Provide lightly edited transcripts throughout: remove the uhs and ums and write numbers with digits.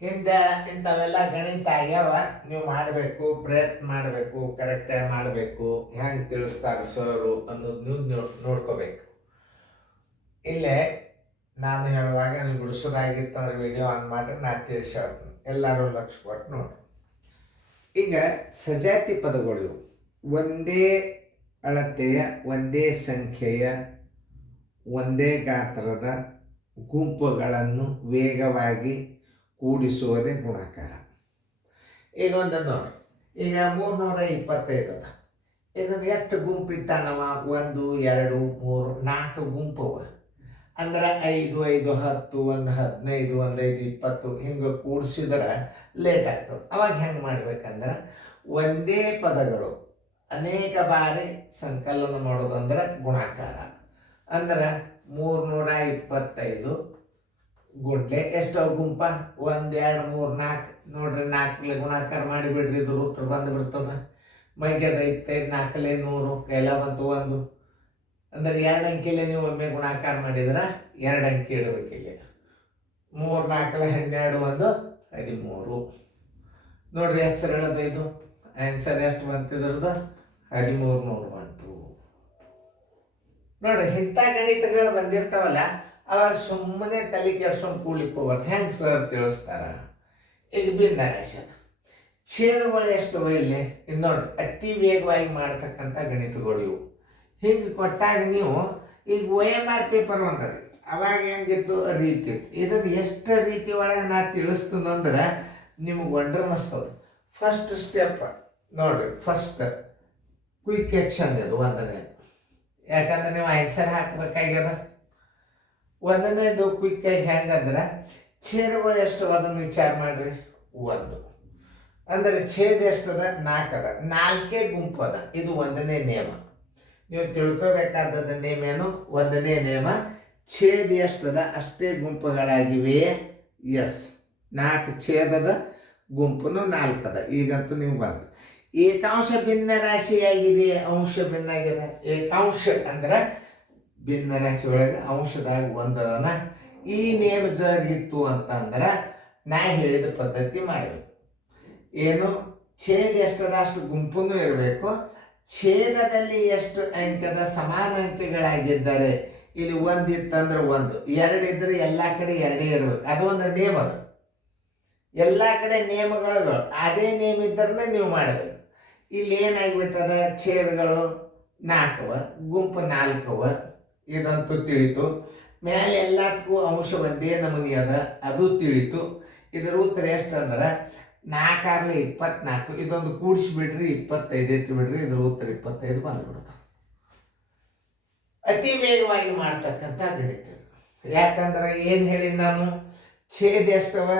ಹಿಂದೆ ಇಂಥವೆಲ್ಲ ಗಣಿತ ಆಗ್ಯಾವ. ನೀವು ಮಾಡಬೇಕು, ಪ್ರಯತ್ನ ಮಾಡಬೇಕು, ಕರೆಕ್ಟಾಗಿ ಮಾಡಬೇಕು. ಹೆಂಗೆ ತಿಳಿಸ್ತಾರೆ ಸರು ಅನ್ನೋದು ನೀವು ನೋಡ್ಕೋಬೇಕು. ಇಲ್ಲೇ ನಾನು ಹೇಳುವಾಗ ನೀವು ಬಿಡಿಸೋದಾಗಿತ್ತು ಅಂದ್ರೆ ವಿಡಿಯೋ ಆನ್ ಮಾಡಿ ನಾನು ತಿಳಿಸಿ ಹೇಳ್ತೀನಿ. ಎಲ್ಲರೂ ಲಕ್ಷ ಕೊಟ್ಟು ನೋಡಿ. ಈಗ ಸಜಾತಿ ಪದಗಳು ಇವು. ಒಂದೇ ಅಳತೆಯ, ಒಂದೇ ಸಂಖ್ಯೆಯ, ಒಂದೇ ಗಾತ್ರದ ಗುಂಪುಗಳನ್ನು ವೇಗವಾಗಿ ಕೂಡಿಸುವುದೇ ಗುಣಾಕಾರ. ಈಗ ಒಂದು ನೋಡಿ, ಈಗ 325 ಅದ. ಇದನ್ನು ಎಷ್ಟು ಗುಂಪು ಇಟ್ಟಾನವ? 1 2 3 4 ಗುಂಪು ಅವ. ಅಂದ್ರೆ 5 5 10, ಒಂದು 15, ಒಂದು 5 20 ಹಿಂಗೆ ಕೂಡಿಸಿದ್ರೆ ಲೇಟ್ ಆಗ್ತದೆ. ಅವಾಗ ಹೆಂಗೆ ಮಾಡ್ಬೇಕಂದ್ರೆ ಒಂದೇ ಪದಗಳು ಅನೇಕ ಬಾರಿ ಸಂಕಲನ ಮಾಡೋದಂದ್ರೆ ಗುಣಾಕಾರ. ಅಂದ್ರೆ 325 ಗುಂಟ್ಲೆ ಎಷ್ಟೋ ಗುಂಪ? 1 2 3 4 ನೋಡ್ರಿ. 4 ಗುಣಾಕಾರ ಮಾಡಿಬಿಡ್ರಿ, ಇದು ಉತ್ತರ ಬಂದು ಬಿಡ್ತದ. ಮಗ್ಯದ 5 4 100 ಕೈಲ ಬಂತು 1. ಅಂದ್ರೆ 2 ಅಂಕಿಲೆ ನೀವು ಒಮ್ಮೆ ಗುಣಾಕಾರ ಮಾಡಿದ್ರೆ 2 ಅಂಕಿ ಇಡಬೇಕಿಲ್ಲ. 3 4 12 1 13. ನೋಡ್ರಿ ಹೆಸರು ಹೇಳೋದು. ಇದು ಆನ್ಸರ್ ಎಷ್ಟು ಬಂತಿದ್ರದ್ದು? 1300 ಬಂತು. ನೋಡ್ರಿ, ಇಂಥ ಗಣಿತಗಳು ಬಂದಿರ್ತಾವಲ್ಲ, ಅವಾಗ ಸುಮ್ಮನೆ ತಲೆ ಕೆಡ್ಸ್ಕೊಂಡು ಕೂಡ್ಲಿಕ್ಕೆ ಹೋಗ್ಬಾರ್ದು. ಹೆಂಗೆ ಸರ್ ತಿಳಿಸ್ತಾರ? ಈಗ ಭಿನ್ನರಾಶಿ ಛೇದಗಳು ಎಷ್ಟು ಇಲ್ಲಿ ಇದು ನೋಡ್ರಿ. ಅತಿ ವೇಗವಾಗಿ ಮಾಡ್ತಕ್ಕಂಥ ಗಣಿತಗಳು ಇವು. ಹಿಂಗೆ ಕೊಟ್ಟಾಗ ನೀವು ಈಗ OMR ಪೇಪರ್ ಅಂತದೆ, ಅವಾಗ ಹೆಂಗಿತ್ತು ರೀತಿ ಇತ್ತು. ಇದನ್ನು ಎಷ್ಟು ರೀತಿ ಒಳಗೆ ನಾ ತಿಳಿಸ್ತದಂದ್ರೆ ನಿಮ್ಗೆ ವಂಡರ್ ಮಸ್ತದ. ಫಸ್ಟ್ ಸ್ಟೆಪ್ ನೋಡ್ರಿ, ಫಸ್ಟ್ ಕ್ವಿಕ್ ಆ್ಯಕ್ಷನ್ ಇದು ಒಂದನೇದು. ಯಾಕಂದ್ರೆ ನೀವು ಆನ್ಸರ್ ಹಾಕಬೇಕಾಗ್ಯದ. ಒಂದನೇದು ಕ್ವಿಕ್ ಆಗಿ ಹೆಂಗಂದ್ರೆ ಛೇದಗಳು ಎಷ್ಟು ಅದನ್ನು ವಿಚಾರ ಮಾಡ್ರಿ. 1 ಅಂದರೆ ಛೇದ ಎಷ್ಟದ? 4 ಅದ. 4 ಗುಂಪು ಅದ. ಇದು ಒಂದನೇ ನಿಯಮ. ನೀವು ತಿಳ್ಕೋಬೇಕಾದದ್ದು ನೇಮ ಏನು? ಒಂದನೇ ನಿಯಮ, ಛೇದ ಎಷ್ಟದ ಅಷ್ಟೇ ಗುಂಪುಗಳಾಗಿವೆ. ಎಸ್, 4 ಛೇದದ ಗುಂಪುನು 4 ಅದ. ಈಗಂತೂ ನೀವು ಬಂದು ಏಕಾಂಶ ಭಿನ್ನ ರಾಶಿಯಾಗಿದೆ, ಅಂಶ ಭಿನ್ನ ಆಗಿದೆ. ಏಕಾಂಶ ಅಂದ್ರೆ ಭಿನ್ನ ರಾಶಿ ಒಳಗೆ ಅಂಶದಾಗ ಒಂದನ. ಈ ನೇಮ ಜರಿತ್ತು ಅಂತಂದ್ರೆ ನಾ ಹೇಳಿದ ಪದ್ಧತಿ ಮಾಡಬೇಕು. ಏನು? ಛೇದ ಎಷ್ಟದ ಅಷ್ಟು ಗುಂಪುನು ಇರಬೇಕು. ಛೇದದಲ್ಲಿ ಎಷ್ಟು ಅಂಕದ ಸಮಾನ ಅಂಕೆಗಳಾಗಿದ್ದಾರೆ. ಇಲ್ಲಿ 1 ಇತ್ತಂದ್ರೆ 1, 2 ಇದ್ರೆ ಎಲ್ಲ ಕಡೆ 2 ಇರ್ಬೇಕು. ಅದು ಒಂದು ನಿಯಮ. ಅದು ಎಲ್ಲ ಕಡೆ ನಿಯಮಗಳು ಅದೇ ನೇಮ ಇದ್ದರೆ ನೀವು ಮಾಡಬೇಕು. ಇಲ್ಲಿ ಏನಾಗಿಬಿಟ್ಟದ? ಛೇದಗಳು 4 ಗುಂಪು 4. ಇದಂತೂ ತಿಳಿತು. ಮೇಲೆ ಎಲ್ಲದಕ್ಕೂ ಅಂಶ ಒಂದೇ ನಮೂನಿ ಅದ, ಅದು ತಿಳಿತು. ಇದರ ಉತ್ತರ ಎಷ್ಟಂದ್ರೆ 4 24. ಇದೊಂದು ಕೂಡಿಸ್ಬಿಡ್ರಿ, 25 ಇಟ್ಬಿಡ್ರಿ. ಇದ್ರ ಉತ್ತರ 25 ಬಂದ್ಬಿಡುತ್ತೆ. ಅತಿ ವೇಗವಾಗಿ ಮಾಡ್ತಕ್ಕಂಥ ಗಣಿತ. ಯಾಕಂದ್ರೆ ಏನು ಹೇಳಿ ನಾನು? ಛೇದ ಎಷ್ಟವ?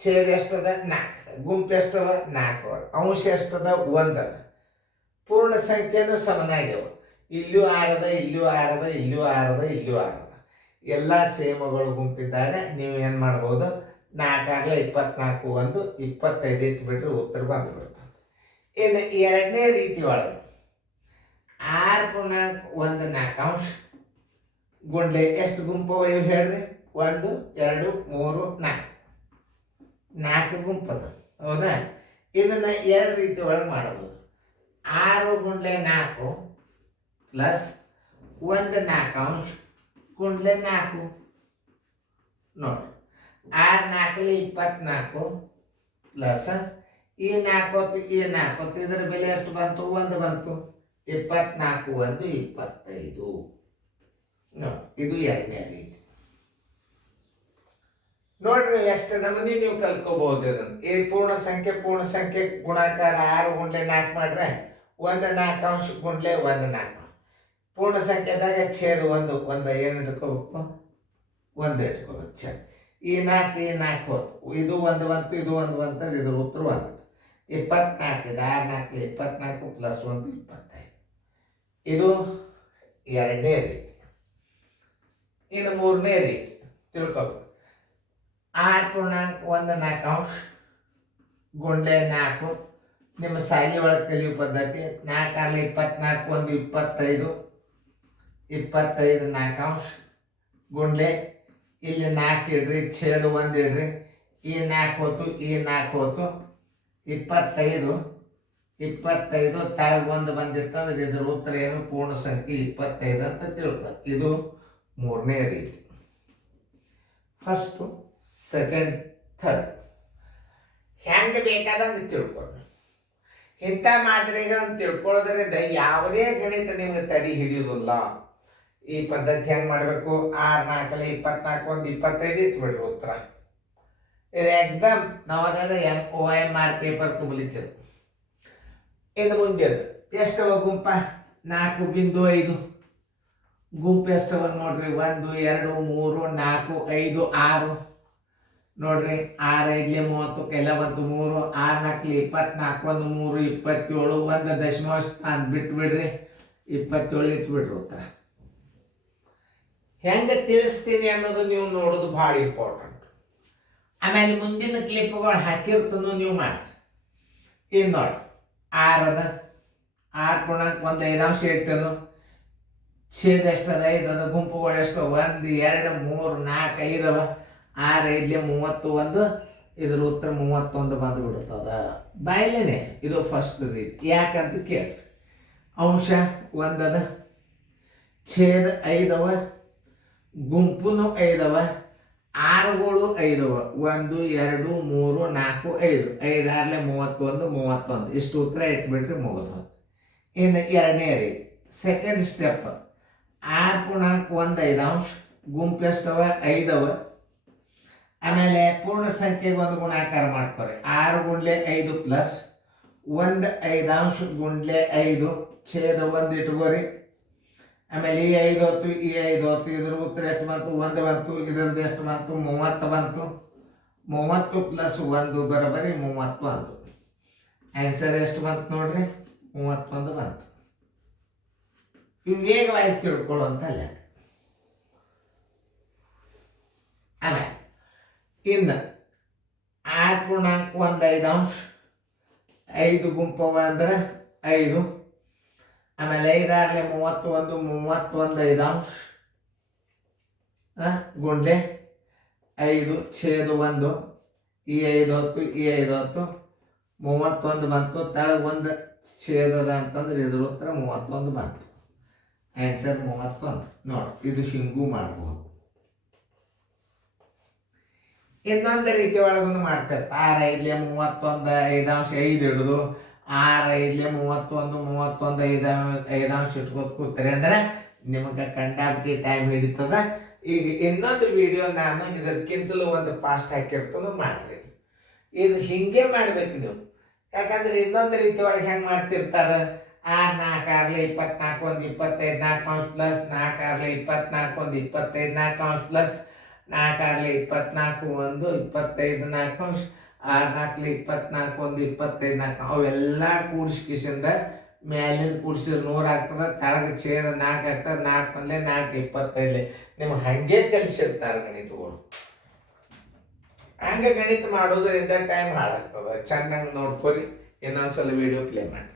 ಛೇದ ಎಷ್ಟದ? 4. ಗುಂಪು ಎಷ್ಟವ? 4. ಅಂಶ ಎಷ್ಟದ? 1 ಅದ. ಪೂರ್ಣ ಸಂಖ್ಯೆನೂ ಸಮನಾಗ್ಯವ. ಇಲ್ಲೂ 6 ಅದ, ಇಲ್ಲೂ 6 ಅದ, ಇಲ್ಲೂ 6 ಅದ, ಇಲ್ಲೂ 6 ಅದ. ಎಲ್ಲ ಸೇಮಗಳು ಗುಂಪಿದ್ದಾಗ ನೀವು ಏನು ಮಾಡ್ಬೋದು? 4 24 1 25 ಇಟ್ಬಿಟ್ರೆ ಉತ್ತರ ಬಂದುಬಿಡ್ತದೆ. ಇನ್ನು ಎರಡನೇ ರೀತಿ ಒಳಗೆ 6.14 ಗುಂಡ್ಲೆ ಎಷ್ಟು ಗುಂಪು ಇವು ಹೇಳ್ರಿ? 1 2 3 4. 4 ಗುಂಪದ, ಹೌದಾ? ಇದನ್ನು 2 ರೀತಿ ಒಳಗೆ ಮಾಡಬಹುದು. 6 × 4 ಪ್ಲಸ್ 1 4 ಗುಂಡ್ಲೆ 4. ನೋಡಿ, 6 4 24 ಪ್ಲಸ್ ಈ 4 ಈ 4, ಇದರ ಬೆಲೆ ಎಷ್ಟು ಬಂತು? 1 ಬಂತು. 24 1 25. ನೋಡಿ, ಇದು ಎರಡನೇ ರೀತಿ. ನೋಡ್ರಿ ಎಷ್ಟು ನಮೂನಿ ನೀವು ಕಲ್ಕೋಬಹುದು. ಇದನ್ನು ಈ ಪೂರ್ಣ ಸಂಖ್ಯೆ ಗುಣಾಕಾರ 6 × 4 ಮಾಡ್ರೆ 1 4 ಗುಂಡ್ಲೆ 1 4. ಪೂರ್ಣ ಸಂಖ್ಯೆದಾಗ ಛೇದ 1 ಏನು ಇಟ್ಕೋಬೇಕು? 1 ಇಟ್ಕೋಬೇಕು. ಛೇದ ಈ 4 ಈ 4 ಹೋತು. ಇದು 1 ಬಂತು, ಇದು 1 ಬಂತು. ಇದ್ರ ಉತ್ತರ 1 24. 6 4 24 ಪ್ಲಸ್ 1 25. ಇದು ಎರಡನೇ ರೀತಿ. ಇನ್ನು ಮೂರನೇ ರೀತಿ ತಿಳ್ಕೊಬೇಕು. 6.14 ಗುಂಡ್ಲೆ 4. ನಿಮ್ಮ ಶಾಲೆ ಒಳಗೆ ಕಲಿಯೋ ಪದ್ಧತಿ 4 24 1 25. 25 4 ಗುಂಡ್ಲೆ ಇಲ್ಲಿ 4 ಇಡ್ರಿ, ಛೇದ 1 ಇಡ್ರಿ. ಈ 4 ಹೋತು, ಈ 4 ಹೋತು, 25. 25 ತಳಗ ಒಂದು ಬಂದಿತ್ತಂದ್ರೆ ಇದ್ರ ಉತ್ತರ ಏನು? ಪೂರ್ಣ ಸಂಖ್ಯೆ 25 ಅಂತ ತಿಳ್ಕೊ. ಇದು ಮೂರನೇ ರೀತಿ. ಫಸ್ಟು, ಸೆಕೆಂಡ್, ಥರ್ಡ್ ಹೆಂಗೆ ಬೇಕಾದಂಗೆ ತಿಳ್ಕೊಂಡು ಇಂಥ ಮಾದರಿಗಳನ್ನು ತಿಳ್ಕೊಳ್ಳೋದ್ರಿಂದ ಯಾವುದೇ ಗಣಿತ ನಿಮಗೆ ತಡಿ ಹಿಡಿಯೋದಿಲ್ಲ. ಈ ಪದ್ಧತಿ ಹೆಂಗೆ ಮಾಡಬೇಕು? 6 4 24 1 25 ಇಟ್ಬಿಡ್ರಿ ಉತ್ತರ. ಇದು ಎಕ್ಸಾಮ್ ನಾವಾಗ OMR ಪೇಪರ್ ತುಂಬಲಿಕ್ಕೆ. ಇನ್ನು ಮುಂದೆ ಎಷ್ಟವ ಗುಂಪ? 4.5 ಗುಂಪು ಎಷ್ಟವ ನೋಡ್ರಿ? 1 2 3 4 5 6 ನೋಡ್ರಿ. 6 5 30 ಕೆಲ ಬಂತು 3, 6 4 24 1 3 27, 1 ದಶಮಾಂಶ ಸ್ಥಾನ ಬಿಟ್ಬಿಡ್ರಿ, 27 ಇಟ್ಬಿಡ್ರಿ ಉತ್ತರ. ಹೆಂಗೆ ತಿಳಿಸ್ತೀನಿ ಅನ್ನೋದು ನೀವು ನೋಡೋದು ಭಾಳ ಇಂಪಾರ್ಟೆಂಟ್. ಆಮೇಲೆ ಮುಂದಿನ ಕ್ಲಿಪ್ಗಳು ಹಾಕಿರ್ತನೋ ನೀವು ಮಾಡಿ. ಇನ್ನು ನೋಡಿ 6 ಅದ, 6 ಪೂರ್ಣಾಂಕ 1 5 ಇಟ್ಟನು, ಛೇದ ಎಷ್ಟದ? 5 ಅದ. ಗುಂಪುಗಳು ಎಷ್ಟು? 1 2 3 4 5 ಅವ. 6 5 31, ಇದ್ರ ಉತ್ತರ 31 ಬಂದು ಬಿಡುತ್ತದ ಬಾಯ್ಲೇನೆ. ಇದು ಫಸ್ಟ್ ರೀತಿ. ಯಾಕಂತ ಕೇಳಿ, ಅಂಶ 1 ಅದ, ಛೇದ 5 ಅವ, ಗುಂಪುನು 5 ಅವ, 6ಗಳು 5 ಅವ. 1 2 3 4 5, 5 6 31 31 ಇಷ್ಟು ಉತ್ತರ ಇಟ್ಬಿಟ್ರೆ ಮುಗಿದು. ಇನ್ನು ಎರಡನೇ ರೀತಿ, ಸೆಕೆಂಡ್ ಸ್ಟೆಪ್. 6 ಪೂರ್ಣಾಂಕ 1 5 ಗುಂಪು ಎಷ್ಟವ? 5 ಅವ. ಆಮೇಲೆ ಪೂರ್ಣ ಸಂಖ್ಯೆಗೆ ಒಂದು ಗುಣಾಕಾರ ಮಾಡ್ಕೊರಿ. 6 ಗುಂಡ್ಲೆ 5 ಪ್ಲಸ್ 1 5 ಗುಂಡ್ಲೆ 5 ಛೇದ 1 ಇಟ್ಕೋರಿ. ಆಮೇಲೆ ಈ 5 ಹೊತ್ತು, ಈ 5 ಹೊತ್ತು, ಇದ್ರ ಉತ್ತರ ಎಷ್ಟು ಬಂತು? 1 ಬಂತು. ಇದ್ರದ್ದು ಎಷ್ಟು ಬಂತು? 30 ಬಂತು. 30 ಪ್ಲಸ್ 1 ಬರೋಬ್ಬರಿ 31. ಆನ್ಸರ್ ಎಷ್ಟು ಬಂತು ನೋಡ್ರಿ? 31 ಬಂತು. ಇವು ವೇಗವಾಗಿ ತಿಳ್ಕೊಳ್ಳುವಂತಲ್ಲ. ಆಮೇಲೆ ಇನ್ನು 6 ಪೂರ್ಣಾಂಕ 1 5 5 ಗುಂಪವ ಅಂದ್ರೆ 5. ಆಮೇಲೆ 5 6 31 31 5 ಗುಂಡೆ 5 ಛೇದ 1, ಈ 5 ಹೊತ್ತು, ಈ 5 ಹೊತ್ತು, 31 ಬಂತು. ತಳಗ 1 ಛೇದದ ಅಂತಂದ್ರೆ ಇದ್ರ ಉತ್ತರ 31 ಬಂತು. ಆನ್ಸರ್ 31. ನೋಡಿ, ಇದು ಹಿಂಗೂ ಮಾಡ್ಬೋದು. ಇನ್ನೊಂದು ರೀತಿ ಒಳಗೂ ಮಾಡ್ತಾರೆ. 6 5 31 5 5 ಹಿಡಿದು 6 5 31 31 5 ಇಟ್ಕೋತ ಕೂತಾರೆ ಅಂದ್ರೆ ನಿಮಗೆ ಕಂಡಾಬಿಟ್ಟು ಟೈಮ್ ಹಿಡಿತದ. ಈಗ ಇನ್ನೊಂದು ವಿಡಿಯೋ ನಾನು ಇದಕ್ಕಿಂತಲೂ ಒಂದು ಫಾಸ್ಟ್ ಹಾಕಿರ್ತನೋ ಮಾಡ್ರಿ. ಇದು ಹಿಂಗೆ ಮಾಡ್ಬೇಕು ನೀವು. ಯಾಕಂದ್ರೆ ಇನ್ನೊಂದು ರೀತಿ ಒಳಗೆ ಹೆಂಗೆ ಮಾಡ್ತಿರ್ತಾರೆ? 6 4 6 24 1 25 4 ಪ್ಲಸ್ 4 6 24 1 25 4 ಪ್ಲಸ್ 4 6 24 1 25 4 6 4 24 1 25 4 ಅವೆಲ್ಲ ಕೂಡಿಸ್ಕಿಸಿಂದ ಮೇಲಿಂದ ಕೂಡಿಸಿದ್ರೆ 100 ಆಗ್ತದೆ. ತಳಗ ಛೇದ 4 ಆಗ್ತದೆ. 4 1 4 25. ನಿಮ್ಗೆ ಹಾಗೆ ಕಲಿಸಿರ್ತಾರೆ ಗಣಿತಗಳು. ಹಂಗೆ ಗಣಿತ ಮಾಡೋದ್ರಿಂದ ಟೈಮ್ ಹಾಳಾಗ್ತದೆ. ಚೆನ್ನಾಗಿ ನೋಡ್ಕೊರಿ. ಇನ್ನೊಂದ್ಸಲ ವಿಡಿಯೋ ಪ್ಲೇ ಮಾಡಿ.